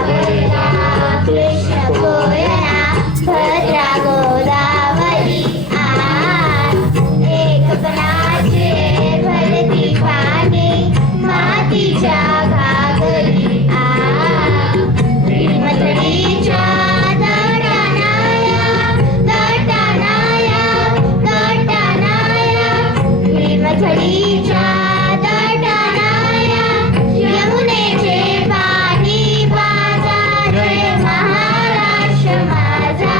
वरदा कृष्ण कोयना भद्रा गोदावरी एकपणाचे भरती पाने मातीच्या घागरी श्रीमतडीच्या दटानाया दटानाया दटानाया श्रीमतडीच्या दटानाया यमुनेचे पाणी बाजा जय महाराष्ट्र माझा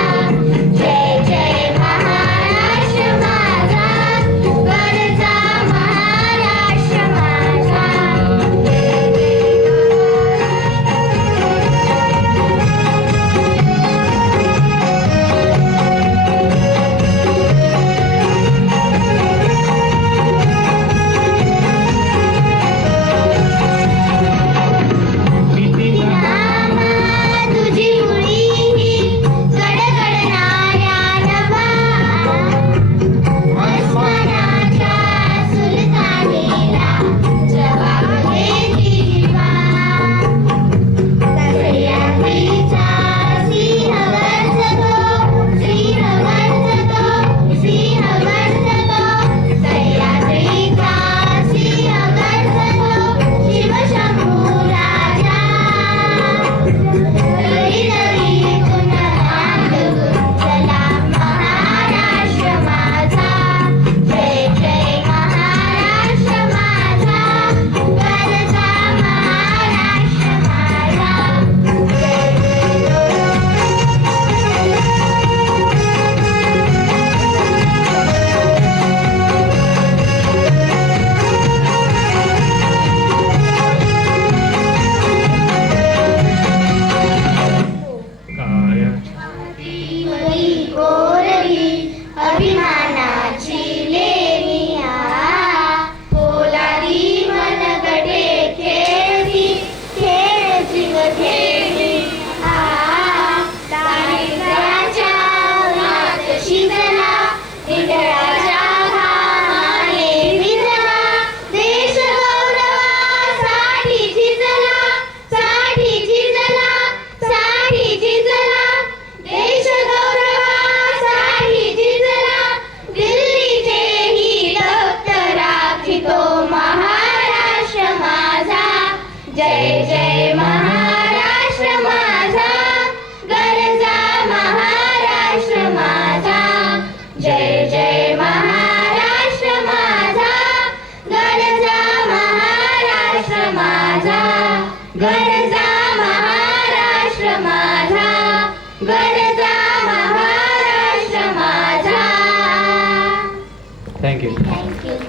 जय जय महाराष्ट्र माझा गरजा महाराष्ट्र माझा तुझी मुळी ही गडगडणाऱ्या नभा आसमानाच्या सुलतानीला जवाब देती जिवा सह्याद्रीचा सिंह गरजतो सिंह गरजतो सिंह गरजतो सह्याद्रीचा सिंह गरजतो शिवशंभू राजा दरी दरीतून नांद गुंजला महाराष्ट्र माझा जय जय महाराष्ट्र माझा गरजा महाराष्ट्र माझा वही कोरली अभिमानाची लेणी पोलादी मनगडे खेळती खेळ जीव खेळली दारिद्र्याच्या उन्हात शिजला निधळाच्या घामाने भिजला देश गौरवासाठी झिजला साठी झिजला साठी झिजला देश गौरवासाठी झिजला दिल्लीचेही दप्तर राखितो महाराष्ट्र माझा जय जय महाराष्ट्र माझा गरजा महाराष्ट्र माझा जय जय महाराष्ट्र माझा गरजा महाराष्ट्र माझा गरजा महाराष्ट्र माझा गरजा महाराष्ट्र माझा थँक्यू. थँक्यू